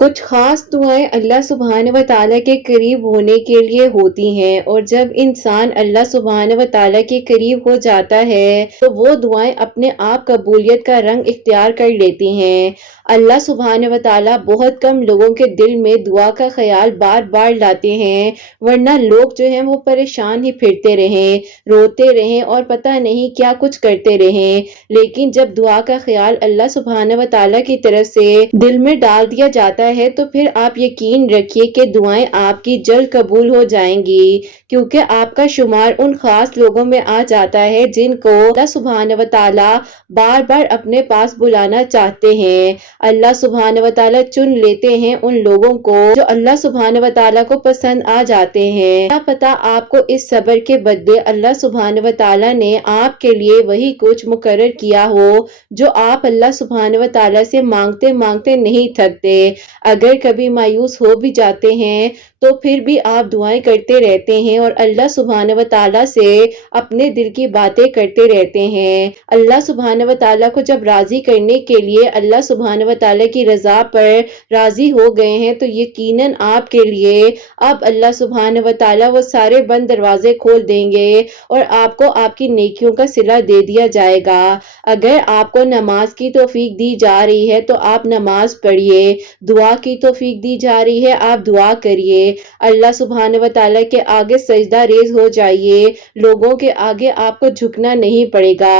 کچھ خاص دعائیں اللہ سبحانہ و تعالیٰ کے قریب ہونے کے لیے ہوتی ہیں، اور جب انسان اللہ سبحانہ و تعالیٰ کے قریب ہو جاتا ہے تو وہ دعائیں اپنے آپ قبولیت کا رنگ اختیار کر لیتی ہیں۔ اللہ سبحانہ و تعالیٰ بہت کم لوگوں کے دل میں دعا کا خیال بار بار لاتے ہیں، ورنہ لوگ جو ہیں وہ پریشان ہی پھرتے رہیں، روتے رہیں اور پتہ نہیں کیا کچھ کرتے رہیں۔ لیکن جب دعا کا خیال اللہ سبحانہ و تعالیٰ کی طرف سے دل میں ڈال دیا جاتا ہے تو پھر آپ یقین رکھیے کہ دعائیں آپ کی جلد قبول ہو جائیں گی، کیونکہ آپ کا شمار ان خاص لوگوں میں آ جاتا ہے جن کو اللہ سبحانہ و تعالیٰ بار بار اپنے پاس بلانا چاہتے ہیں۔ اللہ سبحانہ و تعالیٰ چن لیتے ہیں ان لوگوں کو جو اللہ سبحانہ و تعالیٰ کو پسند آ جاتے ہیں۔ کیا پتہ آپ کو اس صبر کے بدلے اللہ سبحانہ و تعالیٰ نے آپ کے لیے وہی کچھ مقرر کیا ہو جو آپ اللہ سبحانہ و تعالیٰ سے مانگتے مانگتے نہیں تھکتے۔ اگر کبھی مایوس ہو بھی جاتے ہیں تو پھر بھی آپ دعائیں کرتے رہتے ہیں اور اللہ سبحانہ و تعالیٰ سے اپنے دل کی باتیں کرتے رہتے ہیں۔ اللہ سبحانہ و تعالیٰ کو جب راضی کرنے کے لیے اللہ سبحانہ و تعالیٰ کی رضا پر راضی ہو گئے ہیں تو یقیناً آپ کے لیے اب اللہ سبحانہ و تعالیٰ وہ سارے بند دروازے کھول دیں گے اور آپ کو آپ کی نیکیوں کا صلہ دے دیا جائے گا۔ اگر آپ کو نماز کی توفیق دی جا رہی ہے تو آپ نماز پڑھیے، دعا کی توفیق دی جا رہی ہے آپ دعا کریے، اللہ سبحانہ و تعالیٰ کے آگے سجدہ ریز ہو جائیے، لوگوں کے آگے آپ کو جھکنا نہیں پڑے گا۔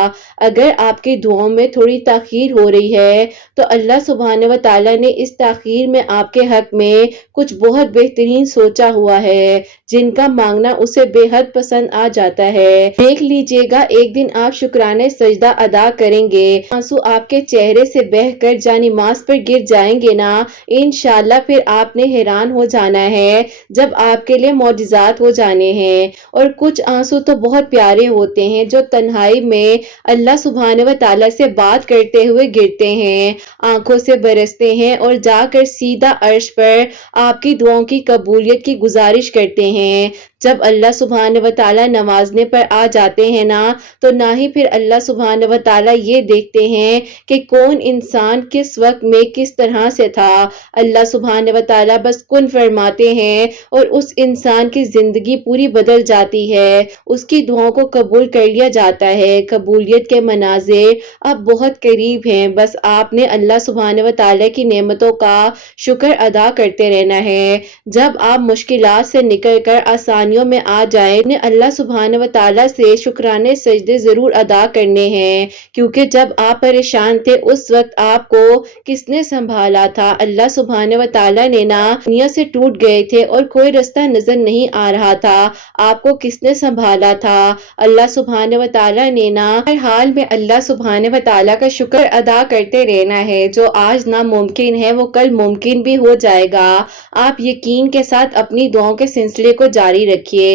اگر آپ کی دعاؤں میں تھوڑی تاخیر ہو رہی ہے تو اللہ سبحانہ و تعالیٰ نے اس تاخیر میں آپ کے حق میں کچھ بہت بہترین سوچا ہوا ہے جن کا مانگنا اسے بے حد پسند آ جاتا ہے۔ دیکھ لیجئے گا ایک دن آپ شکرانے سجدہ ادا کریں گے، آنسو آپ کے چہرے سے بہہ کر جانماز پر گر جائیں گے نا، انشاءاللہ پھر آپ نے حیران ہو جانا ہے جب آپ کے لیے معجزات ہو جانے ہیں۔ اور کچھ آنسو تو بہت پیارے ہوتے ہیں جو تنہائی میں اللہ سبحانہ و تعالیٰ سے بات کرتے ہوئے گرتے ہیں، آنکھوں سے برستے ہیں اور جا کر سیدھا عرش پر آپ کی دعاؤں کی قبولیت کی گزارش کرتے ہیں۔ جب اللہ سبحانہ و تعالیٰ نوازنے پر آ جاتے ہیں نا تو نہ ہی پھر اللہ سبحانہ و تعالیٰ یہ دیکھتے ہیں کہ کون انسان کس وقت میں کس طرح سے تھا، اللہ سبحانہ و تعالیٰ بس کن فرماتے ہیں اور اس انسان کی زندگی پوری بدل جاتی ہے، اس کی دعاؤں کو قبول کر لیا جاتا ہے۔ قبولیت کے مناظر اب بہت قریب ہیں، بس آپ نے اللہ سبحانہ و تعالیٰ کی نعمتوں کا شکر ادا کرتے رہنا ہے۔ جب آپ مشکلات سے نکل کر آسانیوں میں آ جائیں نے اللہ سبحانہ و تعالیٰ سے شکرانے سجدے ضرور ادا کرنے ہیں، کیونکہ جب آپ پریشان تھے اس وقت آپ کو کس نے سنبھالا تھا؟ اللہ سبحانہ و تعالیٰ نے نا دنیا سے ٹوٹ گئے تھے اور کوئی رستہ نظر نہیں آ رہا تھا، آپ کو کس نے سنبھالا تھا؟ اللہ سبحانہ و تعالیٰ نے نا۔ ہر حال میں اللہ سبحانہ و تعالیٰ کا شکر ادا کرتے رہنا ہے، جو آج ناممکن ہے وہ کل ممکن بھی ہو جائے گا۔ آپ یقین کے ساتھ اپنی دعاؤں کے سلسلے کو جاری رکھیے،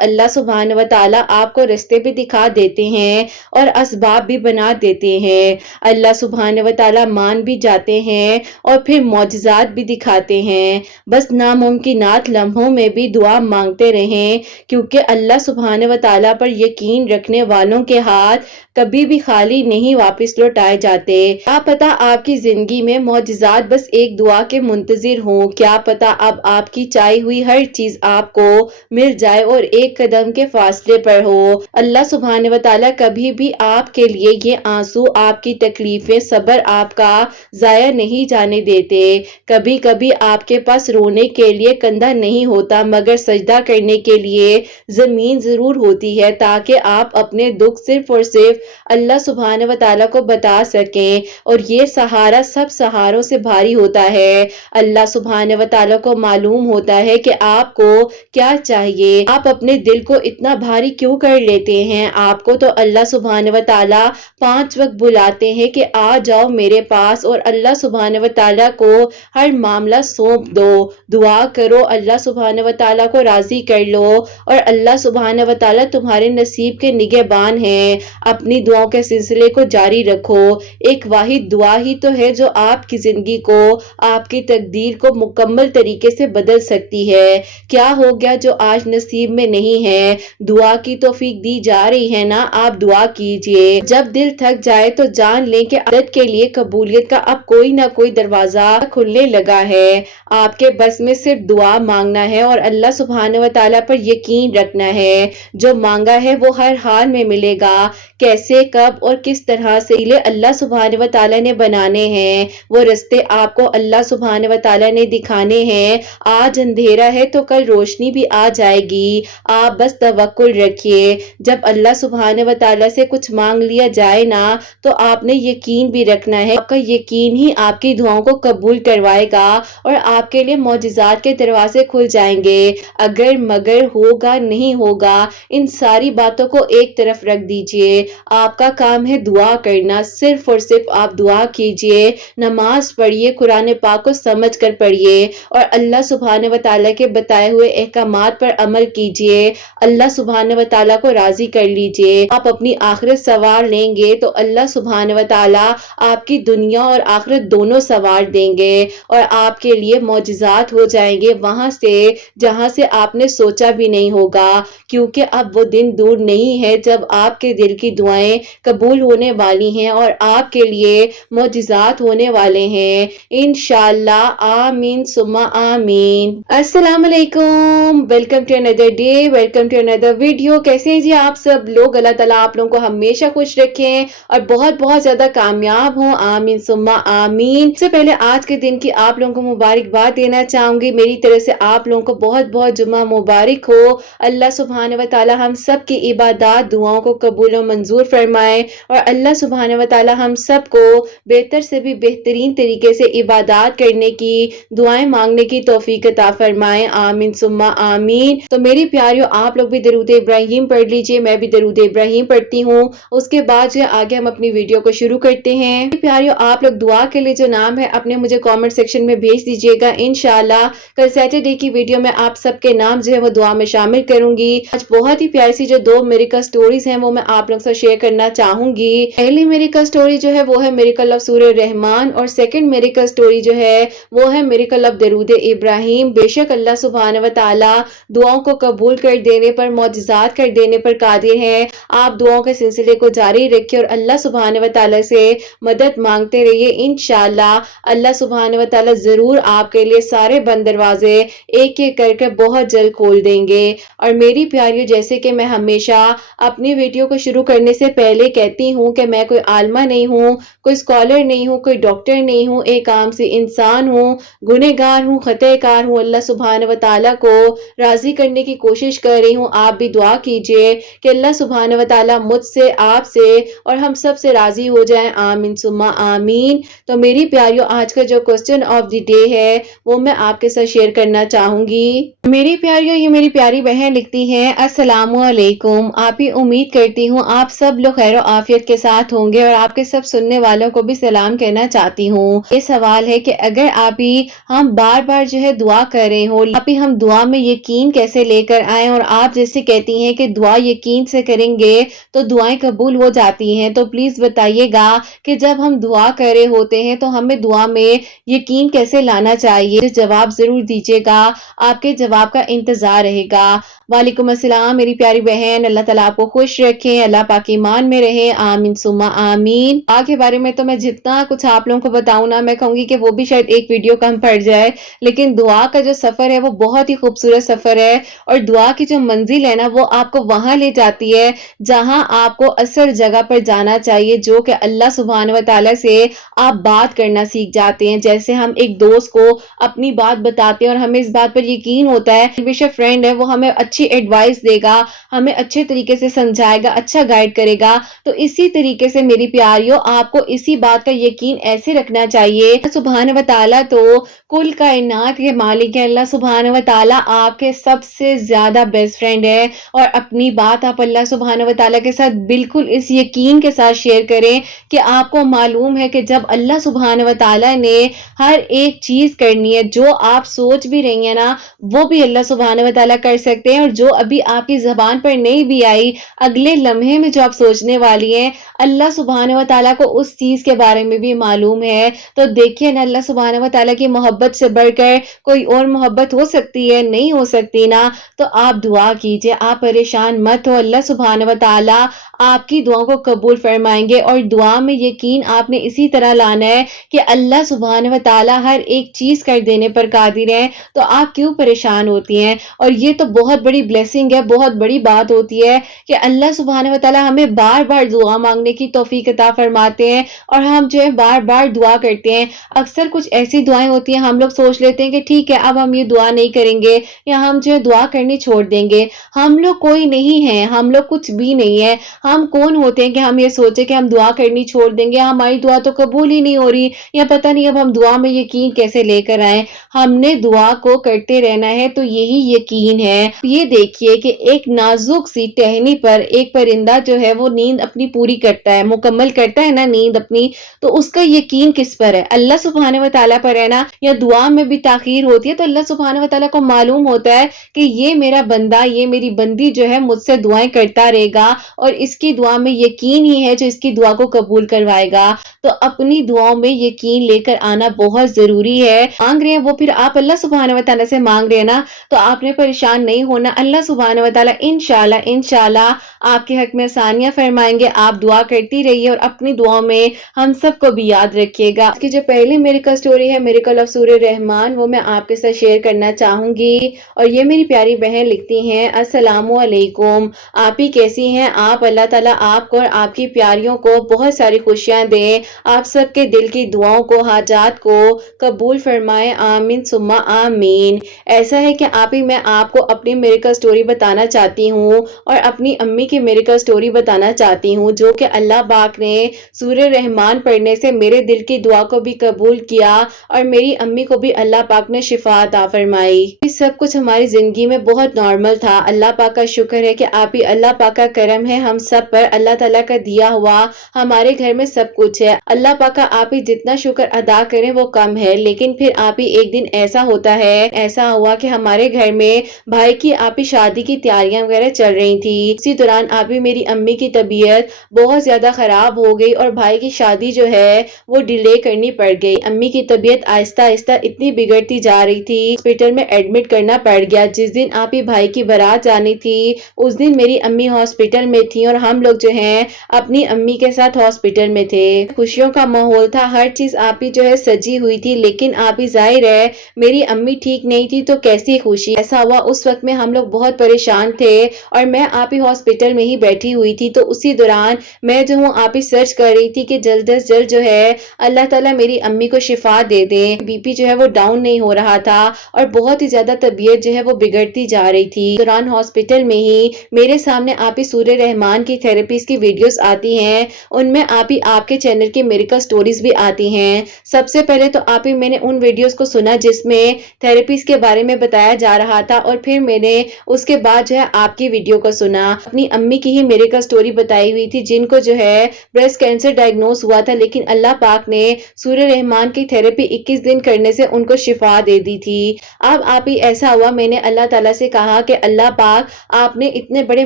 اللہ سبحانہ و تعالیٰ آپ کو رستے بھی دکھا دیتے ہیں اور اسباب بھی بنا دیتے ہیں، اللہ سبحانہ و تعالیٰ مان بھی جاتے ہیں اور پھر معجزات بھی دکھاتے ہیں۔ بس ناممکنات لمحوں میں بھی دعا مانگتے رہیں، کیونکہ اللہ سبحانہ و تعالیٰ پر یقین رکھنے والوں کے ہاتھ کبھی بھی خالی نہیں واپس لوٹائے جاتے۔ کیا پتہ آپ کی زندگی میں معجزات بس ایک دعا کے منتظر ہوں، کیا پتہ اب آپ کی چاہی ہوئی ہر چیز آپ کو مل جائے اور ایک قدم کے فاصلے پر ہو۔ اللہ سبحانہ و تعالیٰ کبھی بھی آپ کے لیے یہ آنسو، آپ کی تکلیفیں، صبر آپ کا ضائع نہیں جانے دیتے۔ کبھی کبھی آپ کے پاس رونے کے لیے کندھا نہیں ہوتا، مگر سجدہ کرنے کے لیے زمین ضرور ہوتی ہے، تاکہ آپ اپنے دکھ صرف اور صرف اللہ سبحانہ و تعالیٰ کو بتا سکیں، اور یہ سہارا سب سہاروں سے بھاری ہوتا ہے۔ اللہ سبحانہ و تعالیٰ کو معلوم ہوتا ہے کہ آپ کو کیا چاہیے، آپ اپنے دل کو اتنا بھاری کیوں کر لیتے ہیں؟ آپ کو تو اللہ سبحانہ و تعالیٰ 5 وقت بلاتے ہیں کہ آ جاؤ میرے پاس، اور اللہ سبحانہ و تعالیٰ کو ہر معاملہ سونپ دو، دعا کرو، اللہ سبحانہ و تعالیٰ کو راضی کر لو، اور اللہ سبحانہ و تعالیٰ تمہارے نصیب کے نگہبان ہیں۔ اپنے अपनी दुआओं के सिलसिले को जारी रखो। एक वाहिद दुआ ही तो है जो आपकी जिंदगी को, आपकी तकदीर को मुकम्मल तरीके से बदल सकती है। क्या हो गया जो आज नसीब में नहीं है? दुआ की तौफीक दी जा रही है ना, आप दुआ कीजिए। जब दिल थक जाए तो जान लें कि आदत के लिए कबूलियत का अब कोई ना कोई दरवाजा खुलने लगा है। आपके बस में सिर्फ दुआ मांगना है और अल्लाह सुब्हानहू व तआला पर यकीन रखना है। जो मांगा है वो हर हाल में मिलेगा। कैसे, कब और किस तरह से अल्लाह सुब्हानहू व तआला ने बनाने हैं, वो रास्ते आपको अल्लाह सुब्हानहू व तआला ने दिखाने हैं। आज अंधेरा है तो कल रोशनी भी आ जाएगी। आप बस तवक्कुल रखिए। जब अल्लाह सुब्हानहू व तआला से कुछ मांग लिया जाए ना, तो आपने यकीन भी रखना है। आपका यकीन ही आपकी दुआओं को कबूल करवाएगा और आपके लिए मौजिज़ात के दरवाजे खुल जाएंगे। अगर मगर होगा नहीं होगा, इन सारी बातों को एक तरफ रख दीजिए। आपका काम है दुआ करना। सिर्फ और सिर्फ आप दुआ कीजिए, नमाज पढ़िए, कुरान पाक को समझ कर पढ़िए और अल्लाह सुब्हानहू व तआला के बताए हुए अहकामात पर अमल कीजिए। अल्लाह सुब्हानहू व तआला को राजी कर लीजिए। आप अपनी आखिरत संवार लेंगे तो अल्लाह सुब्हानहू व तआला आपकी दुनिया और आखिरत दोनों संवार देंगे और आपके लिए मौजिज़ात हो जाएंगे वहां से जहां से आपने सोचा भी नहीं होगा। क्योंकि अब वो दिन दूर नहीं है जब आपके दिल की दुआएं कबूल होने वाली हैं और आपके लिए मौजिज़ात होने वाले हैं इंशाअल्लाह। आमीन सुम्मा आमीन। अस्सलाम वालेकुम, welcome to another day, welcome to another video. कैसे हैं जी आप सब लोग? अल्लाह ताला आप लोगों को हमेशा खुश रखें और बहुत बहुत ज्यादा कामयाब हों। आमीन सुम्मा आमीन। सबसे पहले आज के दिन की आप लोगों को मुबारकबाद देना चाहूंगी। मेरी तरफ से आप लोगों को बहुत बहुत जुम्मा मुबारक हो। अल्लाह सुब्हानहू व तआला हम सब की इबादत दुआओं को कबूल और मंजूर फरमाए और अल्लाह सुब्हानहू व तआला हम सबको बेहतर से भी बेहतरीन तरीके से इबादत करने की, दुआएं मांगने की तौफीक अता फरमाए। आमीन सुम्मा आमीन। तो मेरी प्यारियों, आप लोग भी दरूद इब्राहिम पढ़ लीजिए, मैं भी दरूद इब्राहिम पढ़ती हूँ। उसके बाद जो आगे हम अपनी वीडियो को शुरू करते हैं। प्यारियों, आप लोग दुआ के लिए जो नाम है अपने मुझे कमेंट सेक्शन में भेज दीजिएगा। इंशाल्लाह कल सैटरडे की वीडियो में आप सबके नाम जो है वो दुआ में शामिल करूंगी। आज बहुत ही प्यारी सी जो 2 मिरेकल स्टोरीज हैं वो मैं आप लोगों से शेयर करना चाहूंगी। पहली मिरेकल स्टोरी जो है वो है मिरेकल ऑफ सूरह रहमान और सेकंड मिरेकल स्टोरी जो है वो है मिरेकल ऑफ दरूद इब्राहिम। बेशक अल्लाह सुब्हानहू व तआला दुआओं को कबूल कर देने पर, मौजिज़ात कर देने पर कादिर है। आप दुआओं के सिलसिले को जारी रखिए और अल्लाह सुब्हानहू व तआला से मदद मांगते रहिए। इंशाअल्लाह अल्लाह सुब्हानहू व तआला जरूर आपके लिए सारे बंद दरवाजे एक एक करके बहुत जल्द खोल देंगे। और मेरी प्यारियों, जैसे कि मैं हमेशा अपनी वीडियो को शुरू करने से पहले कहती हूँ कि मैं कोई आलमा नहीं हूँ, कोई स्कॉलर नहीं हूँ, कोई डॉक्टर नहीं हूँ, एक आम सी इंसान हूँ, गुनहगार हूँ, खतएकार हूँ। अल्लाह सुब्हानहू व तआला को राजी करने की कोशिश कर रही हूँ। आप भी दुआ कीजिए कि अल्लाह सुब्हानहू व तआला मुझसे, आपसे और हम सब से राजी हो जाए। आमीन सुम्मा आमीन। तो मेरी प्यारियों, आज का जो क्वेश्चन ऑफ द डे है वो मैं आपके साथ शेयर करना चाहूंगी। मेरी प्यारियों, ये मेरी प्यारी बहन लिखती है, अस्सलामु अलैकुम। आप ही उम्मीद करती हूँ आप सब लोग खैर आफियत के साथ होंगे और आपके सब सुनने वालों को भी सलाम कहना चाहती हूँ। ये सवाल है कि अगर आप ही हम बार बार जो है दुआ कर रहे हो, आप ही हम दुआ में यकीन कैसे लेकर आए? और आप जैसे कहती हैं कि दुआ यकीन से करेंगे तो दुआएं कबूल हो जाती हैं, तो प्लीज बताइएगा कि जब हम दुआ कर रहे होते हैं तो हमें दुआ में यकीन कैसे लाना चाहिए? जवाब जरूर दीजिएगा, आपके जवाब का इंतजार रहेगा। वालेकुम अस्सलाम मेरी प्यारी बहन, अल्लाह ताला आपको खुश रखे, अल्लाह पाक ईमान में रहे। आमीन सुम्मा आमीन। दुआ के बारे में तो मैं जितना कुछ आप लोगों को बताऊं ना, मैं कहूंगी कि वो भी शायद एक वीडियो कम पड़ जाए। लेकिन दुआ का जो सफर है वो बहुत ही खूबसूरत सफर है और दुआ की जो मंजिल है ना वो आपको वहां ले जाती है जहां आपको असल जगह पर जाना चाहिए, जो कि अल्लाह सुब्हानहू व तआला से आप बात करना सीख जाते हैं। जैसे हम एक दोस्त को अपनी बात बताते हैं और हमें इस बात पर यकीन होता है बेशक फ्रेंड है वो हमें अच्छी एडवाइस देगा, हमें अच्छे तरीके से समझाएगा, अच्छा गाइड करेगा। तो इसी तरीके से मेरी प्यारियों, आपको इसी बात का यकीन ऐसे रखना चाहिए। सुब्हानहू व तआला तो कुल कायनात के मालिक है। अल्लाह सुब्हानहू व तआला आपके सबसे ज्यादा बेस्ट फ्रेंड है और अपनी बात आप अल्लाह सुब्हानहू व तआला के साथ बिल्कुल इस यकीन के साथ शेयर करें कि आपको मालूम है कि जब अल्लाह सुब्हानहू व तआला ने हर एक चीज करनी है, जो आप सोच भी रही है ना वो भी अल्लाह सुब्हानहू व तआला कर सकते हैं और جو ابھی آپ کی زبان پر نہیں بھی آئی، اگلے لمحے میں جو آپ سوچنے والی ہیں، اللہ سبحانہ و تعالیٰ کو اس چیز کے بارے میں بھی معلوم ہے۔ تو دیکھیے نا، اللہ سبحانہ و تعالیٰ کی محبت سے بڑھ کر کوئی اور محبت ہو سکتی ہے؟ نہیں ہو سکتی نا۔ تو آپ دعا کیجئے، آپ پریشان مت ہو، اللہ سبحانہ و تعالیٰ آپ کی دعاؤں کو قبول فرمائیں گے۔ اور دعا میں یقین آپ نے اسی طرح لانا ہے کہ اللہ سبحانہ و تعالیٰ ہر ایک چیز کر دینے پر قادر ہے، تو آپ کیوں پریشان ہوتی ہیں؟ اور یہ تو بہت بڑی بلیسنگ ہے، بہت بڑی بات ہوتی ہے کہ اللہ سبحانہ و تعالیٰ ہمیں بار بار دعا مانگنے کی توفیق عطا فرماتے ہیں، اور ہم جو ہے بار بار دعا کرتے ہیں۔ اکثر کچھ ایسی دعائیں ہوتی ہیں، ہم لوگ سوچ لیتے ہیں کہ ٹھیک ہے اب ہم یہ دعا نہیں کریں گے، یا ہم جو ہے دعا کرنی چھوڑ دیں گے۔ ہم لوگ کوئی نہیں ہیں، ہم لوگ کچھ بھی نہیں ہے۔ ہم کون ہوتے ہیں کہ ہم یہ سوچیں کہ ہم دعا کرنی چھوڑ دیں گے، ہماری دعا تو قبول ہی نہیں ہو رہی، یا پتہ نہیں اب ہم دعا میں یقین کیسے لے کر آئیں۔ ہم نے دعا کو کرتے رہنا ہے، تو یہی یقین ہے۔ یہ دیکھیے کہ ایک نازک سی ٹہنی پر ایک پرندہ جو ہے وہ نیند اپنی پوری کرتا ہے، مکمل کرتا ہے نا نیند اپنی، تو اس کا یقین کس پر ہے؟ اللہ سبحانہ و تعالیٰ پر ہے نا۔ یا دعا میں بھی تاخیر ہوتی ہے تو اللہ سبحانہ و تعالیٰ کو معلوم ہوتا ہے کہ یہ میرا بندہ، یہ میری بندی جو ہے مجھ سے دعائیں کرتا رہے گا، اور اس کی دعا میں یقین ہی ہے جو اس کی دعا کو قبول کروائے گا۔ تو اپنی دعاؤں میں یقین لے کر آنا بہت ضروری ہے۔ مانگ رہے ہیں وہ پھر آپ اللہ سبحانہ و تعالیٰ سے مانگ رہے ہیں نا، تو آپ نے پریشان نہیں ہونا۔ اللہ سبحانہ و تعالیٰ انشاءاللہ آپ کے حق میں آسانیاں فرمائیں گے۔ آپ دعا کرتی رہیے اور اپنی دعاؤں میں ہم سب کو بھی یاد رکھیے گا۔ اس کی جو پہلی میریکل سٹوری ہے، میریکل آف سورہ رحمان، وہ میں آپ کے ساتھ شیئر کرنا چاہوں گی۔ اور یہ میری پیاری بہن لکھتی ہیں، السلام علیکم، آپ ہی کیسی ہیں آپ؟ اللہ تعالیٰ آپ کو اور آپ کی پیاریوں کو بہت ساری خوشیاں دیں، آپ سب کے دل کی دعاؤں کو، حاجات کو قبول فرمائے، آمین ثم آمین۔ ایسا ہے کہ میں آپ کو اپنی میریکل سٹوری بتانا چاہتی ہوں، اور اپنی امی کی میریکل سٹوری بتانا چاہتی ہوں، جو کہ اللہ پاک نے سورہ رحمان پڑھنے سے میرے دل کی دعا کو بھی قبول کیا، اور میری امی کو بھی اللہ پاک نے شفا عطا فرمائی۔ یہ سب کچھ ہماری زندگی میں بہت نارمل تھا۔ اللہ پاک کا شکر ہے کہ آپ ہی اللہ پاک کا کرم ہے ہم سب پر، اللہ تعالیٰ کا دیا ہوا ہمارے گھر میں سب کچھ ہے۔ اللہ پاک کا آپ ہی جتنا شکر ادا کریں وہ کم ہے، لیکن پھر آپ ہی ایک دن ایسا ہوتا ہے، ایسا ہوا کہ ہمارے گھر میں بھائی کی آپ ہی شادی کی تیاریاں وغیرہ چل رہی تھی۔ اسی دوران آپ ہی میری امی کی طبیعت بہت زیادہ خراب ہو گئی، اور بھائی کی شادی جو ہے وہ ڈیلے کرنی پڑ گئی۔ امی کی طبیعت آہستہ آہستہ اتنی بگڑتی جا رہی تھی، ہاسپٹل میں ایڈمٹ کرنا پڑ گیا۔ جس دن آپ ہی بھائی کی بارات جانی تھی، اس دن میری امی ہاسپٹل میں تھی، اور ہم لوگ جو ہیں اپنی امی کے ساتھ ہاسپٹل میں تھے۔ خوشیوں کا ماحول تھا، ہر چیز آپ ہی جو ہے سجی ہوئی تھی، لیکن آپ ہی ظاہر ہے میری امی ٹھیک نہیں تھی تو کیسی خوشی؟ ایسا ہوا اس وقت میں ہم لوگ بہت پریشان تھے، اور میں آپ ہی ہاسپٹل میں ہی بیٹھی ہوئی تھی۔ تو اسی دوران میں جو ہوں آپ ہی سرچ کر رہی تھی کہ جلد از جلد جو ہے اللہ تعالیٰ میری امی کو شفا دے دیں۔ بی پی جو ہے وہ ڈاؤن نہیں ہو رہا تھا، اور بہت ہی زیادہ طبیعت جو ہے وہ بگڑتی جا رہی تھی۔ دوران ہاسپٹل میں ہی میرے سامنے آپ ہی سورہ رحمان کی تھراپیز کی ویڈیوز آتی ہیں، ان میں آپ کے چینل کی میریکل سٹوریز بھی آتی ہیں۔ سب سے پہلے تو میں نے ان ویڈیوز کو سنا جس میں تھراپیز کے بارے میں بتایا جا رہا تھا، اور پھر میں نے اس کے بعد جو ہے آپ کی ویڈیو کو سنا۔ اپنی امی کی ہی میریکل سٹوری بتائی ہوئی تھی، جن کو جو ہے بریسٹ کینسر ڈائگنوز ہوا تھا، لیکن اللہ پاک نے سورہ رحمان کی تھراپی 21 دن کرنے سے ان کو شفا دے دی تھی۔ اب آپ ہی ایسا ہوا، میں نے اللہ تعالیٰ سے کہا کہ اللہ پاک آپ نے اتنے بڑے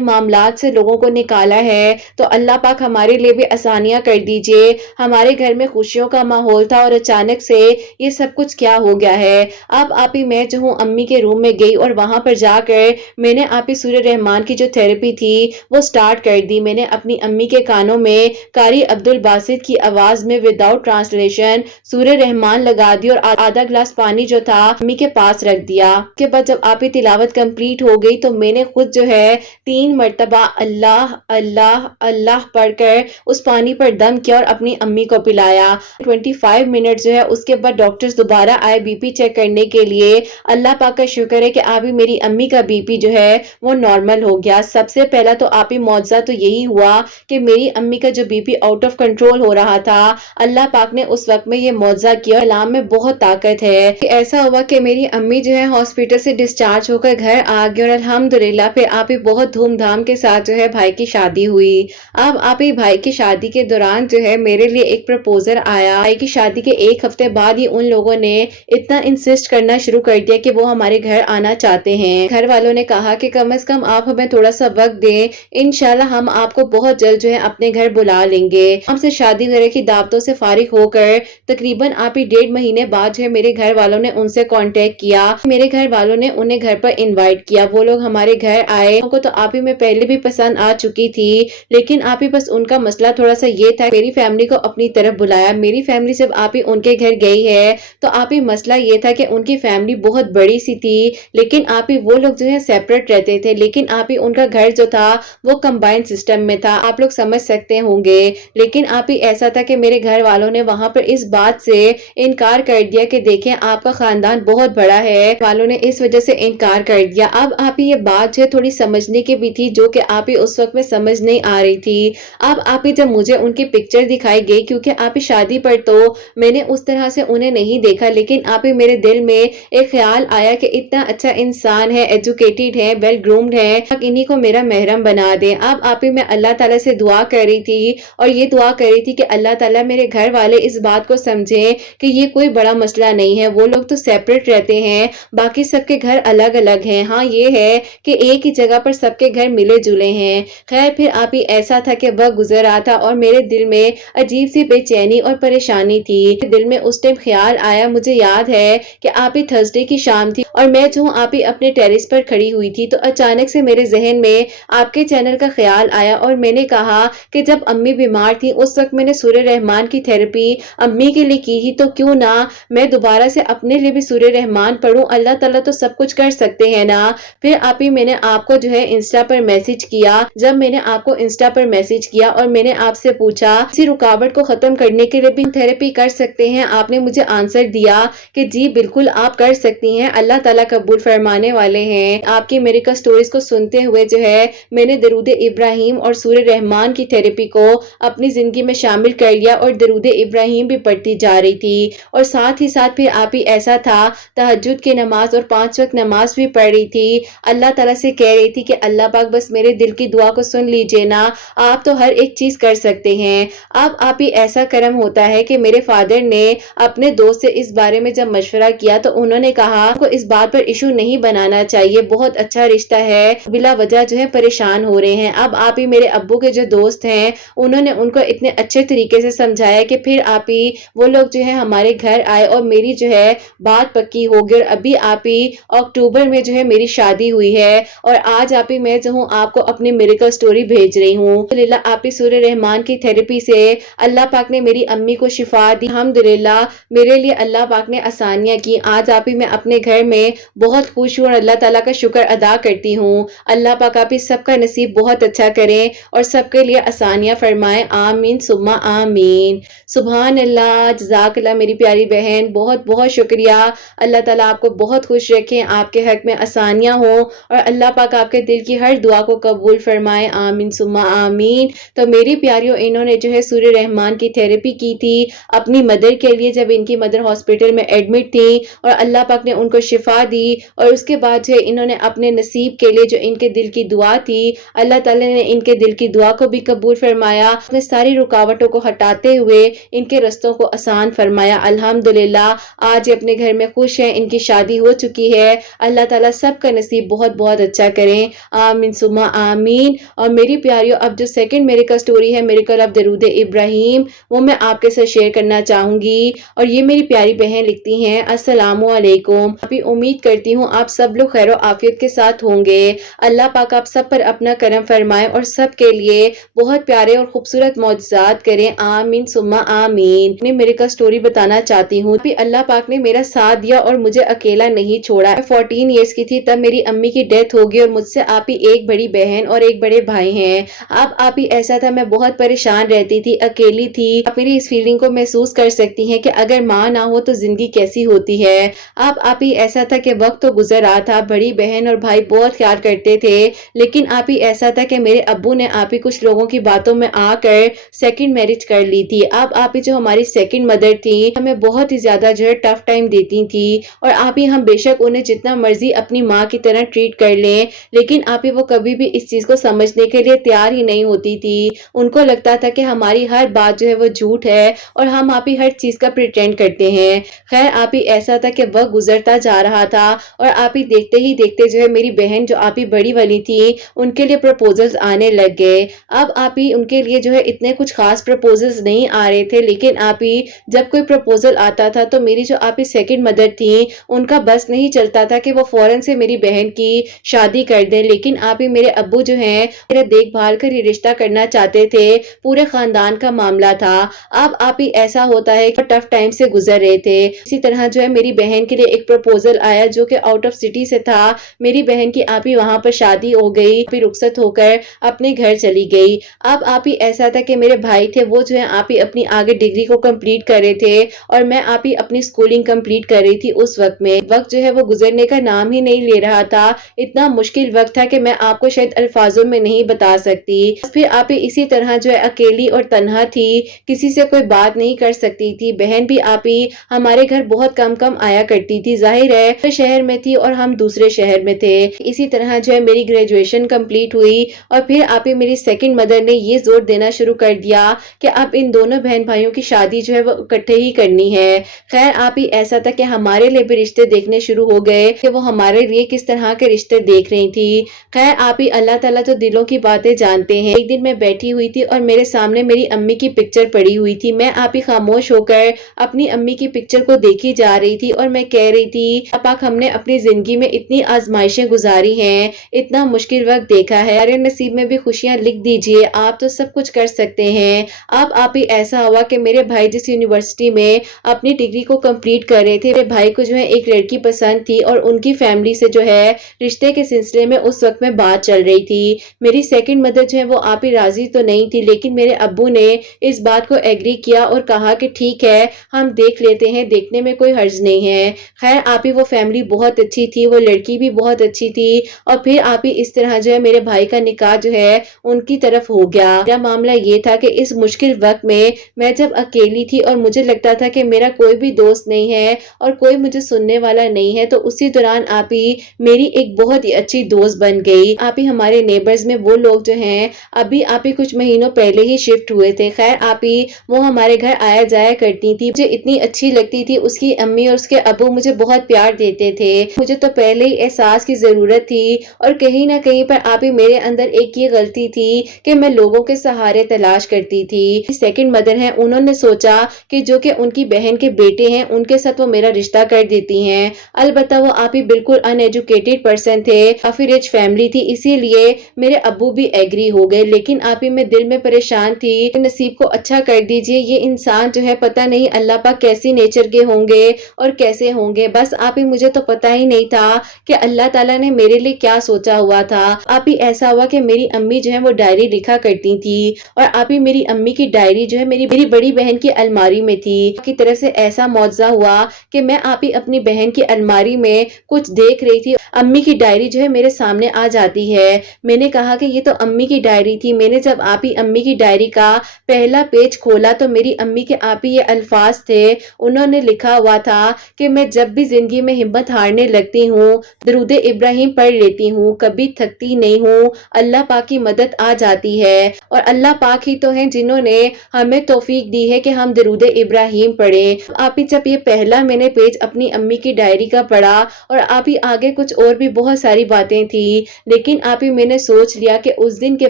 معاملات سے لوگوں کو نکالا ہے، تو اللہ پاک ہمارے لیے بھی آسانیاں کر دیجئے۔ ہمارے گھر میں خوشیوں کا ماحول تھا، اور اچانک سے یہ سب کچھ کیا ہو گیا ہے؟ اب آپ ہی میں جو ہوں امی کے روم میں گئی، اور وہاں پر جا کر میں نے آپ ہی سورہ رحمان کی جو تھراپی تھی وہ سٹارٹ کر دی۔ میں نے اپنی امی کے کانوں میں قاری عبدالباسط کی آواز میں وداؤٹ ٹرانسلیشن سورہ رحمان لگا دی، اور آدھا گلاس پانی جو تھا امی کے پاس رکھ دیا۔ اس کے بعد جب آپ ہی تلاوت کمپلیٹ ہو گئی تو میں نے خود جو ہے 3 مرتبہ اللہ اللہ اللہ پڑھ کر اس پانی پر دم کیا اور اپنی امی کو پلایا۔ 25 منٹ جو ہے اس کے بعد ڈاکٹرز دوبارہ آئے بی پی چیک کرنے کے لیے۔ اللہ پاک کا شکر ہے کہ ابھی میری امی کا بی پی جو ہے وہ نارمل ہو گیا۔ سب سے پہلا تو آپ ہی معجزہ تو یہی ہوا کہ میری امی کا جو B P out of control ہو رہا تھا، اللہ پاک نے اس وقت میں یہ معجزہ کیا۔ کلام میں بہت طاقت ہے۔ ایسا ہوا کہ میری امی جو ہے ہاسپٹل سے ڈسچارج ہو کر گھر آ گئی، اور الحمدللہ پھر آپ ہی بہت دھوم دھام کے ساتھ جو ہے بھائی کی شادی شادی हुई। अब आप ही भाई की शादी के दौरान जो है मेरे लिए एक प्रपोजल आया। भाई की शादी के एक हफ्ते बाद ही उन लोगों ने इतना इंसिस्ट करना शुरू कर दिया कि वो हमारे घर आना चाहते हैं। घर वालों ने कहा कि कम से कम आप हमें थोड़ा सा वक्त दें, इंशाल्लाह हम आपको बहुत जल्द जो है अपने घर बुला लेंगे। हमसे शादी वगैरह की दावतों से फारिग होकर तकरीबन आप ही 1.5 महीने बाद जो है मेरे घर वालों ने उनसे कांटेक्ट किया। मेरे घर वालों ने उन्हें घर पर इनवाइट किया। वो लोग हमारे घर आए। उनको तो आप ही में पहले भी पसंद आ चुकी थी, लेकिन आप ही बस उनका मसला थोड़ा सा ये था, मेरी फैमिली को अपनी तरफ बुलाया। मेरी फैमिली जब आप ही उनके घर गई है तो आप ही मसला ये था कि उनकी फैमिली बहुत बड़ी सी थी, लेकिन आप ही वो लोग जो है सेपरेट रहते थे, लेकिन आप ही उनका घर जो था वो कंबाइंड सिस्टम में था। आप लोग समझ सकते होंगे। लेकिन आप ही ऐसा था कि मेरे घर वालों ने वहां पर इस बात से इनकार कर दिया कि देखें आपका खानदान बहुत बड़ा है, वालों ने इस वजह से इनकार कर दिया। अब आप ही ये बात जो है थोड़ी समझने की भी थी, जो कि आप ही उस वक्त में समझ नहीं आ रही थी। अब आप ही जब मुझे उनकी पिक्चर दिखाई गई, क्योंकि आप ही शादी पर तो मैंने उस तरह से उन्हें नहीं देखा, लेकिन आप ही मेरे दिल में एक ख्याल आया कि इतना अच्छा इंसान है, एजुकेटेड है, वेल ग्रूम्ड है, इन्हीं को मेरा महरम बना दे। अब आप ही मैं अल्लाह ताला से दुआ कर रही थी और ये दुआ कर रही थी कि अल्लाह ताला मेरे घर वाले इस बात को समझें कि ये कोई बड़ा मसला नहीं है। वो लोग तो सेपरेट रहते हैं, बाकी सबके घर अलग अलग हैं। हाँ ये है कि एक ही जगह पर सबके घर मिले जुले हैं। खैर फिर आप ही ऐसा था कि वक्त गुजर रहा था और मेरे दिल में अजीब सी बेचैनी और परेशानी थी। दिल में उस टाइम ख्याल आया, मुझे याद है कि आप ही थर्सडे की शाम थी और मैं जो आप ही अपने टेरेस पर खड़ी हुई थी, तो अचानक से मेरे जहन में आपके चैनल का ख्याल आया और मैंने कहा कि जब अम्मी बीमार थी उस वक्त मैंने सूर्य रहमान की थेरेपी अम्मी के लिए की ही, तो क्यों ना मैं दोबारा से अपने लिए भी सूर्य रहमान पढ़ूं। अल्लाह ताला तो सब कुछ कर सकते हैं ना। फिर आप ही मैंने आपको जो है इंस्टा पर मैसेज किया। जब मैंने आपको इंस्टा पर मैसेज किया और मैंने आपसे पूछा इसी रुकावट को खत्म करने के लिए भी थेरेपी कर सकते हैं, आपने मुझे आंसर दिया कि जी बिल्कुल आप कर सकती हैं, अल्लाह ताला कबूल फरमाने वाले हैं। आपकी मेडिकल स्टोरीज को सुनते हुए जो है मैंने दरूद इब्राहिम और सूर्य रहमान की थेरेपी को अपनी जिंदगी में शामिल कर लिया और दरूद इब्राहिम भी पढ़ती जा रही थी। और साथ ही साथ फिर आप ही ऐसा था तहज्जुद की नमाज और 5 वक्त नमाज भी पढ़ रही थी। अल्लाह ताला से कह रही थी कि अल्लाह पाक बस मेरे दिल की दुआ को सुन लीजिए ना, आप तो हर एक चीज कर सकते हैं। अब आप ही ऐसा करम होता है कि मेरे फादर ने अपने दोस्त से इस बारे में जब मशवरा किया तो उन्होंने कहा को इस बात पर इशू नहीं बनाना चाहिए, बहुत अच्छा रिश्ता है, बिला वजह जो है परेशान हो रहे हैं। अब आप ही मेरे अब्बू के जो दोस्त हैं उन्होंने उनको इतने अच्छे तरीके से समझाया कि फिर आप ही वो लोग जो है हमारे घर आए और मेरी जो है बात पक्की हो गई। और अभी आप ही अक्टूबर में जो है मेरी शादी हुई है और आज आप ही मैं जो हूँ आपको अपनी मिरेकल स्टोरी भेज रही हूँ। अल्हम्दुलिल्लाह आप ही सूर्य रहमान की थेरेपी से अल्लाह पाक ने मेरी अम्मी को शिफा दी। अल्हम्दुलिल्लाह मेरे लिए अल्लाह पाक ने आसानियां की। आज आप ही मैं अपने घर में बहुत खुश हूँ और अल्लाह ताला का शुक्र अदा करती हूँ। अल्लाह पाक आप ही सबका नसीब बहुत अच्छा करें और सबके लिए आसानियां फरमाएं। आमीन सुम्मा आमीन। सुभान अल्लाह, जज़ाकल्लाह मेरी प्यारी बहन, बहुत बहुत शुक्रिया। अल्लाह ताला आपको बहुत खुश रखें, आपके हक में आसानियां हो और अल्लाह पाक आपके दिल की हर दुआ को कबूल फरमाए। आमीन सुम्मा आमीन। तो मेरी प्यारियों इन्होंने जो है सूर्य रहमान की थेरेपी की थी अपनी मदर के लिए, जब इनकी मदर हॉस्पिटल में एडमिट थी और अल्लाह पाक ने उनको शिफा दी। और उसके बाद जो है इन्होंने अपने नसीब के लिए जो इनके दिल की दुआ थी अल्लाह ताला ने इनके दिल की दुआ को भी कबूल फरमाया, अपने सारी रुकावटों को हटाते हुए इनके रस्तों को आसान फरमाया। अल्हम्दुलिल्लाह आज ये अपने घर में खुश हैं, इनकी शादी हो चुकी है। अल्लाह ताला सबका नसीब बहुत बहुत अच्छा करें। आमीन सुम्मा आमीन। और मेरी प्यारियों अब जो सेकंड मेरिकल स्टोरी है, मेरिकल ऑफ दरूद इब्राहिम, वो मैं आपके साथ शेयर करना चाहूंगी। और ये मेरी प्यारी बहन लिखती हैं, अस्सलामु अलैकुम। अभी उम्मीद करती हूँ आप सब लोग खैर आफियत के साथ होंगे। अल्लाह पाक आप सब पर अपना करम फरमाए और सब के लिए बहुत प्यारे और खूबसूरत मौजज़ात करें। आमीन सुम्मा आमीन। मैं मेरिकल स्टोरी बताना चाहती हूँ। अभी अल्लाह पाक ने मेरा साथ दिया और मुझे अकेला नहीं छोड़ा। मैं 14 ईयर्स की थी तब मेरी अम्मी की डेथ हो गई और मुझसे आप ही एक बड़ी बहन और एक बड़े भाई हैं। अब आप ही ऐसा था मैं बहुत परेशान रहती थी, अकेली थी। आप मेरी इस फीलिंग को महसूस कर सकती हैं कि अगर माँ ना हो तो जिंदगी कैसी होती है। अब आप ही ऐसा था कि वक्त तो गुजर रहा था, बड़ी बहन और भाई बहुत ख्याल करते थे, लेकिन आप ही ऐसा था कि मेरे अब्बू ने आप ही कुछ लोगों की बातों में आकर सेकंड मैरिज कर ली थी। अब आप ही जो हमारी सेकंड मदर थी हमें बहुत ही ज्यादा जो है टफ टाइम देती थी और आप ही हम बेशक उन्हें जितना मर्जी अपनी माँ की तरह ट्रीट कर लें, लेकिन आप ही वो कभी भी इस चीज को समझने के لیے تیار ہی نہیں ہوتی تھی. ان کو لگتا تھا کہ ہماری ہر بات جو ہے وہ جھوٹ ہے اور ہم آپ ہی ہر چیز کا پریٹینڈ کرتے ہیں. خیر آپ ہی ایسا تھا کہ وقت گزرتا جا رہا تھا اور آپ ہی دیکھتے ہی دیکھتے جو ہے میری بہن جو آپ ہی بڑی والی تھی ان کے لیے پروپوزلز آنے لگ گئے. اب آپ ہی ان کے لیے جو ہے اتنے کچھ خاص پروپوزلز نہیں آ رہے تھے، لیکن آپ ہی جب کوئی پروپوزل آتا تھا تو میری جو آپ ہی سیکنڈ مدر تھی ان کا بس نہیں چلتا تھا کہ وہ فوراً سے میری بہن کی شادی کر دیں. لیکن آپ ہی میرے ابو جو ہیں میرا دیکھ بھال کر یہ رشتہ کرنا چاہتے تھے. پورے خاندان کا معاملہ تھا. اب آپ ہی ایسا ہوتا ہے کہ ٹف ٹائم سے گزر رہے تھے. اسی طرح جو ہے میری بہن کے لیے ایک پروپوزل آیا جو کہ آؤٹ آف سٹی سے تھا. میری بہن کی آپ ہی وہاں پر شادی ہو گئی، آپ ہی رخصت ہو کر اپنے گھر چلی گئی. اب آپ ہی ایسا تھا کہ میرے بھائی تھے وہ جو ہے آپ ہی اپنی آگے ڈگری کو کمپلیٹ کر رہے تھے اور میں آپ ہی اپنی سکولنگ کمپلیٹ کر رہی تھی. اس وقت میں وقت جو ہے وہ گزرنے کا نام ہی نہیں لے رہا تھا. اتنا مشکل وقت تھا کہ میں آپ کو شاید الفاظوں میں نہیں بتا سکتی. پھر آپ ہی اسی طرح جو ہے اکیلی اور تنہا تھی، کسی سے کوئی بات نہیں کر سکتی تھی. بہن بھی آپ ہی ہمارے گھر بہت کم کم آیا کرتی تھی. ظاہر ہے شہر میں تھی اور ہم دوسرے شہر میں تھے. اسی طرح جو ہے میری گریجویشن کمپلیٹ ہوئی اور پھر آپ ہی میری سیکنڈ مدر نے یہ زور دینا شروع کر دیا کہ اب ان دونوں بہن بھائیوں کی شادی جو ہے وہ اکٹھے ہی کرنی ہے. خیر آپ ہی ایسا تھا کہ ہمارے لیے بھی رشتے دیکھنے شروع ہو گئے کہ وہ ہمارے لیے کس طرح کے رشتے دیکھ رہی تھی. خیر آپ ہی اللہ تعالیٰ تو دلوں کی باتیں جانتے ہیں. ایک دن میں بیٹھی ہوئی تھی اور میرے سامنے میری امی کی پکچر پڑی ہوئی تھی. میں آپ ہی خاموش ہو کر اپنی امی کی پکچر کو دیکھی جا رہی تھی اور میں کہہ رہی تھی پاک ہم نے اپنی زندگی میں اتنی آزمائشیں گزاری ہیں، اتنا مشکل وقت دیکھا ہے، ہمارے نصیب میں بھی خوشیاں لکھ دیجئے، آپ تو سب کچھ کر سکتے ہیں. اب آپ ہی ایسا ہوا کہ میرے بھائی جس یونیورسٹی میں اپنی ڈگری کو کمپلیٹ کر رہے تھے، میرے بھائی کو جو ہے ایک لڑکی پسند تھی اور ان کی فیملی سے جو ہے رشتے کے سلسلے میں اس وقت میں بات چل رہی تھی. میری سیکنڈ مدر جو ہے وہ آپ ہی راضی تو نہیں تھی، لیکن میرے ابو نے اس بات کو ایگری کیا اور کہا کہ ٹھیک ہے ہم دیکھ لیتے ہیں، دیکھنے میں کوئی حرج نہیں ہے. خیر آپ ہی وہ فیملی بہت اچھی تھی، وہ لڑکی بھی بہت اچھی تھی اور پھر آپ ہی اس طرح جو ہے میرے بھائی کا نکاح جو ہے ان کی طرف ہو گیا. میرا معاملہ یہ تھا کہ اس مشکل وقت میں جب اکیلی تھی اور مجھے لگتا تھا کہ میرا کوئی بھی دوست نہیں ہے اور کوئی مجھے سننے والا نہیں ہے، تو اسی دوران آپ ہی میری ایک بہت ہی اچھی دوست بن گئی. آپ ہی ہمارے نیبرز میں وہ لوگ جو ہیں ابھی آپ ہی کچھ مہینوں پہلے ہی شفٹ ہوئے تھے. خیر آپ ہی وہ ہمارے گھر آیا جایا کرتی تھی، مجھے اتنی اچھی لگتی تھی. اس کی امی اور اس کے ابو مجھے بہت پیار دیتے تھے. مجھے تو پہلے ہی احساس کی ضرورت تھی اور کہیں نہ کہیں پر آپ ہی میرے اندر ایک یہ غلطی تھی کہ میں لوگوں کے سہارے تلاش کرتی تھی. سیکنڈ مدر ہیں، انہوں نے سوچا کہ جو کہ ان کی بہن کے بیٹے ہیں ان کے ساتھ وہ میرا رشتہ کر دیتی ہیں. البتہ وہ آپ ہی بالکل ان ایجوکیٹڈ پرسن تھے، کافی ریچ فیملی تھی، اسی لیے میرے ابو بھی ایگری ہو گئے. لیکن آپ ہی میں دل میں پریشان تھی، نصیب کو اچھا کر دیجئے، یہ انسان جو ہے پتہ نہیں اللہ پاک کیسی نیچر کے ہوں گے اور کیسے ہوں گے. بس آپ ہی مجھے تو پتہ ہی نہیں تھا کہ اللہ تعالیٰ نے میرے لیے کیا سوچا ہوا تھا. آپ ہی ایسا ہوا کہ میری امی جو ہے وہ ڈائری لکھا کرتی تھی اور آپ ہی میری امی کی ڈائری جو ہے میری بڑی بہن کی الماری میں تھی. کی طرف سے ایسا معجزہ ہوا کہ میں آپ ہی اپنی بہن کی الماری میں کچھ دیکھ رہی تھی، امی کی ڈائری جو ہے میرے سامنے آ جاتی ہے. میں نے کہا کہ یہ تو امی کی ڈائری تھی. میں نے جب آپ ہی امی کی ڈائری کا پہلا پیج کھولا تو میری امی کے آپ ہی یہ الفاظ تھے. انہوں نے لکھا ہوا تھا کہ میں جب بھی زندگی میں ہمت ہارنے لگتی ہوں درود ابراہیم پڑھ لیتی ہوں، کبھی تھکتی نہیں ہوں، اللہ پاک کی مدد آ جاتی ہے. اور اللہ پاک ہی تو ہیں جنہوں نے ہمیں توفیق دی ہے کہ ہم درود ابراہیم پڑھیں. آپ ہی جب یہ پہلا میں نے پیج اپنی امی کی ڈائری کا پڑھا اور آپ ہی آگے کچھ اور بھی بہت ساری باتیں تھیں، لیکن آپ ہی میں نے سوچ لیا کہ اس دن کے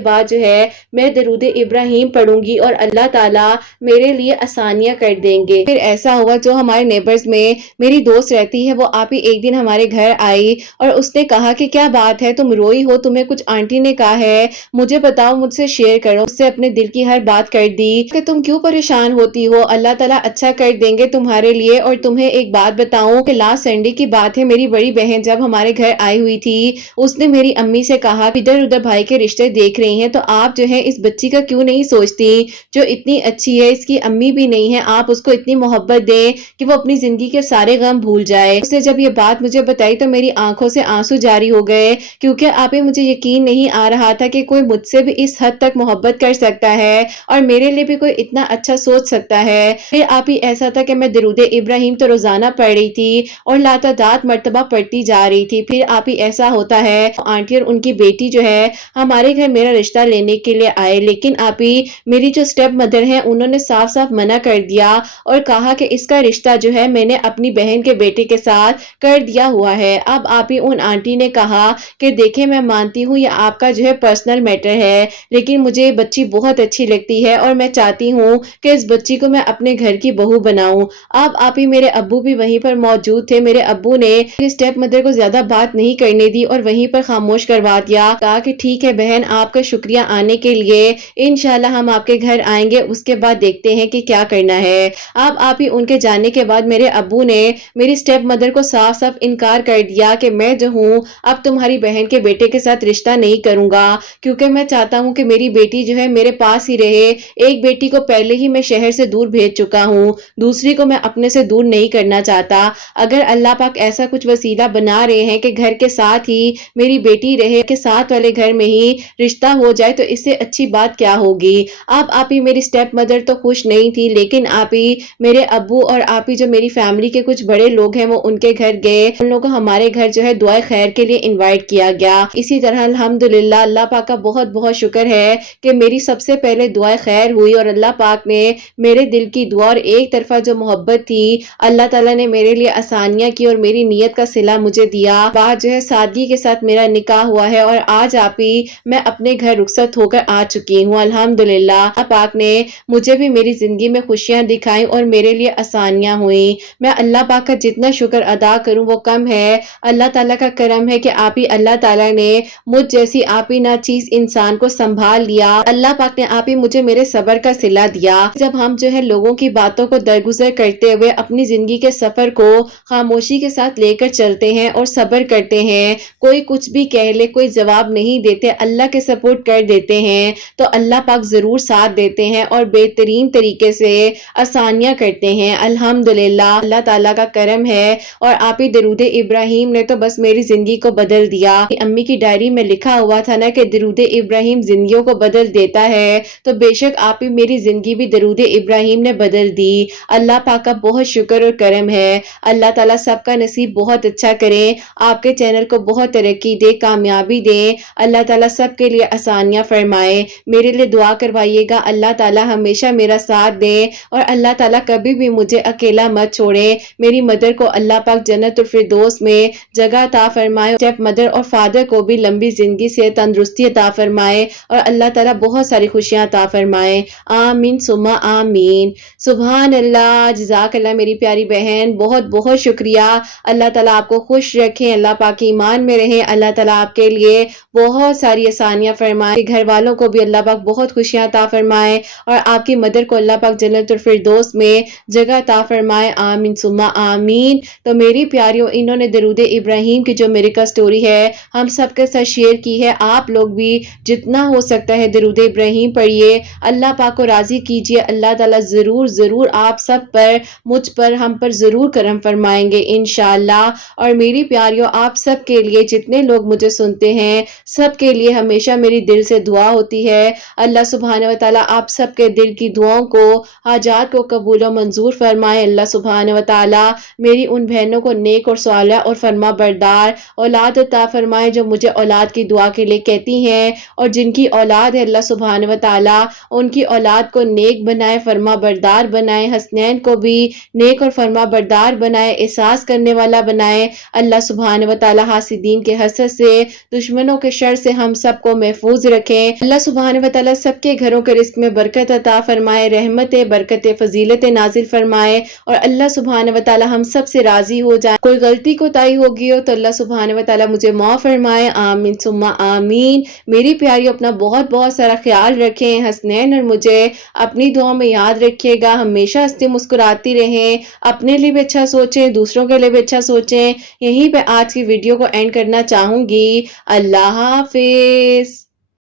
بعد جو ہے میں درود ابراہیم پڑھوں گی اور اللہ تعالیٰ میرے لیے آسانیاں کر دیں گے. پھر ایسا ہوا جو ہمارے نیبرز میں میری دوست رہتی ہے وہ آپ ہی ایک دن ہمارے گھر آئی اور اس نے کہا کہ کیا بات ہے تم روئی ہو، تمہیں کچھ آنٹی نے کہا ہے، مجھے بتاؤ، مجھ سے شیئر کرو. اس سے اپنے دل کی ہر بات کر دی کہ تم کیوں پریشان ہوتی ہو، اللہ تعالیٰ اچھا کر دیں گے تمہارے لیے. اور تمہیں ایک بات بتاؤں کہ لاسٹ سنڈے کی بات ہے، میری بڑی بہن جب ہمارے گھر آئی ہوئی تھی اس نے میری امی سے کہا ادھر ادھر بھائی کے رشتے دیکھ رہی ہیں تو آپ جو ہے اس بچی کا کیوں نہیں سوچتی جو اتنی اچھی ہے، اس کی امی بھی نہیں ہے، آپ اس کو اتنی محبت دیں کہ وہ اپنی زندگی کے سارے غم بھول جائے. اس نے جب یہ بات مجھے بتائی تو میری آنکھوں سے آنسو جاری ہو گئے، کیونکہ آپ ہی مجھے یقین نہیں آ رہا تھا کہ کوئی مجھ سے بھی اس حد تک محبت کر سکتا ہے اور میرے لیے بھی کوئی اتنا اچھا سوچ سکتا ہے. پھر آپ ہی ایسا تھا کہ میں درود ابراہیم تو روزانہ پڑھ رہی تھی اور لاتعداد مرتبہ پڑھتی جا رہی تھی. پھر آپ ہی ایسا ہوتا ہے آنٹی اور ان کی بیٹی جو ہے ہمارے हमारे घर मेरा रिश्ता लेने के लिए आए, लेकिन आप ही मेरी जो स्टेप मदर हैं उन्होंने साफ साफ मना कर दिया और कहा कि इसका रिश्ता जो है मैंने अपनी बहन के बेटे के साथ कर दिया हुआ है। अब आप ही उन आंटी ने कहा कि देखें, मैं मानती हूँ ये आपका जो है पर्सनल मैटर है, लेकिन मुझे ये बच्ची बहुत अच्छी लगती है और मैं चाहती हूँ कि इस बच्ची को मैं अपने घर की बहू बनाऊं। अब आप ही मेरे अब्बू भी वहीं पर मौजूद थे। मेरे अब्बू ने स्टेप मदर को ज्यादा बात नहीं करने दी और वहीं पर खामोश करवा दिया। कहा कि ठीक है बहन, आपका शुक्रिया आने के लिए, इंशाल्लाह हम आपके घर आएंगे, उसके बाद देखते हैं कि क्या करना है। अब आप ही उनके जाने के बाद मेरे अब्बू ने मेरी स्टेप मदर को साफ साफ इनकार कर दिया कि मैं जो हूँ अब तुम्हारी बहन के बेटे के साथ रिश्ता नहीं करूंगा, क्योंकि मैं चाहता हूँ कि मेरी बेटी जो है मेरे पास ही रहे। एक बेटी को पहले ही मैं शहर से दूर भेज चुका हूँ, दूसरी को मैं अपने से दूर नहीं करना चाहता। अगर अल्लाह पाक ऐसा कुछ वसीला बना रहे हैं कि घर के साथ ही मेरी बेटी रहे, के साथ वाले घर में ही रिश्ता हो जाए, तो इससे अच्छी बात क्या होगी। अब आप ही मेरी स्टेप मदर तो खुश नहीं थी, लेकिन आप ही मेरे अब्बू और आप ही जो मेरी फैमिली के कुछ बड़े लोग हैं वो उनके घर गए। उन लोगों को हमारे घर जो है दुआ खैर के लिए इनवाइट किया गया। इसी तरह अल्हम्दुलिल्लाह अल्लाह पाक का बहुत बहुत शुक्र है कि मेरी सबसे पहले दुआ खैर हुई और अल्लाह पाक ने मेरे दिल की दुआ और एक तरफा जो मोहब्बत थी अल्लाह ताला ने मेरे लिए आसानियां की और मेरी नीयत का सिला मुझे दिया। बाद जो है सादगी के साथ मेरा निकाह हुआ है और आज आप ही मैं अपने घर रुखसत होकर आ चुकी हूँ। अल्हम्दुलिल्लाह अल्लाह पाक ने मुझे भी मेरी जिंदगी में खुशियां दिखाई और मेरे लिए आसानियां हुई। मैं अल्लाह पाक का जितना शुक्र अदा करूं वो कम है। अल्लाह ताला का करम है कि आप ही अल्लाह ताला ने मुझ जैसी आप ही ना चीज इंसान को संभाल लिया। अल्लाह पाक ने आप ही मुझे मेरे सबर का सिला दिया। जब हम जो है लोगों की बातों को दरगुजर करते हुए अपनी जिंदगी के सफर को खामोशी के साथ लेकर चलते हैं और सबर करते हैं, कोई कुछ भी कह ले कोई जवाब नहीं देते, अल्लाह के सपोर्ट कर देते हैं, तो अल्लाह पाक जरूर साथ देते हैं और बेहतरीन तरीके से आसानियां करते हैं। अल्हम्दुलिल्लाह अल्लाह ताला का करम है। और आप ही दरूद इब्राहिम ने तो बस मेरी जिंदगी को बदल दिया। अम्मी की डायरी में लिखा हुआ था ना कि दरूद इब्राहिम जिंदगियों को बदल देता है, तो बेशक आप ही मेरी जिंदगी भी दरूद इब्राहिम ने बदल दी। अल्लाह पाक का बहुत शुक्र और करम है। अल्लाह ताला सबका नसीब बहुत अच्छा करे, आपके चैनल को बहुत तरक्की दे, कामयाबी दे। अल्लाह ताला सबके लिए आसानियां फरमाए। मेरे लिए दुआ करवाइएगा, अल्लाह ताला हमेशा मेरा साथ दे और अल्लाह ताला कभी भी मुझे अकेला मत छोड़े। मेरी मदर को अल्लाह पाक जन्नतुल फिरदौस में जगह अता फरमाए। स्टेप मदर और फादर को भी लंबी जिंदगी से तंदुरुस्ती अता फरमाए और अल्लाह ताला बहुत सारी खुशियां अता फरमाए। आमीन सुम्मा आमीन। सुभान अल्लाह, जज़ाकल्लाह मेरी प्यारी बहन, बहुत बहुत शुक्रिया। अल्लाह ताला आपको खुश रखें, अल्लाह पाक ईमान में रहें, अल्लाह ताला आपके लिए बहुत सारी आसानियां फरमाए, घर वालों को भी अल्लाह पाक बहुत खुशियां अता फरमाए और आपकी मदर को अल्लाह पाक जन्नतुल फिरदौस में जगह अता फरमाए। आमीन सुम्मा आमीन। तो मेरी प्यारियों, इन्होंने दरूद इब्राहिम की जो मेरिका स्टोरी है हम सबके साथ शेयर की है। आप लोग भी जितना हो सकता है दरूद इब्राहिम पढ़िए, अल्लाह पाक को राजी कीजिए। अल्लाह ताला जरूर जरूर आप सब पर, मुझ पर, हम पर जरूर करम फरमाएंगे इंशाअल्लाह। और मेरी प्यारियों, आप सब के लिए, जितने लोग मुझे सुनते हैं सब के लिए हमेशा मेरी दिल से दुआ होती है। अल्लाह सुब्हान व तआला आप सब के दिल की दुआओं को, हाजात को कबूल और मंजूर फरमाए। अल्लाह सुब्हान व तआला मेरी उन बहनों को नेक और सालिहा और फरमा बरदार औलाद अता फरमाए जो मुझे औलाद की दुआ के लिए कहती हैं, और जिनकी औलाद है अल्लाह सुब्हान व तआला उनकी औलाद को नेक बनाए, फरमा बरदार बनाए, हसनैन को भी नेक और फरमा बरदार बनाए, एहसास करने वाला बनाए। अल्लाह सुब्हान व तआला हासिदीन के हसद से, दुश्मनों के शर से हम सबको महफूज रखें। अल्लाह सुब्हान व तआला सबके घरों के रिस्क में बरकत अता फरमाए, रहमत बरकत फजीलत नाजिल फरमाए और अल्लाह सुब्हान व तआला हम सब से राजी हो जाए। कोई गलती कोताही होगी हो तो अल्लाह सुब्हान व तआला मुझे माफ फरमाए। आमीन सुम्मा आमीन। मेरी प्यारी, अपना बहुत बहुत सारा ख्याल रखें। हसनैन और मुझे अपनी दुआ में याद रखिएगा। हमेशा हंसती मुस्कुराती रहें, अपने लिए भी अच्छा सोचें, दूसरों के लिए भी अच्छा सोचें। यहीं पे आज की वीडियो को एंड करना चाहूंगी। अल्लाह हाफिज।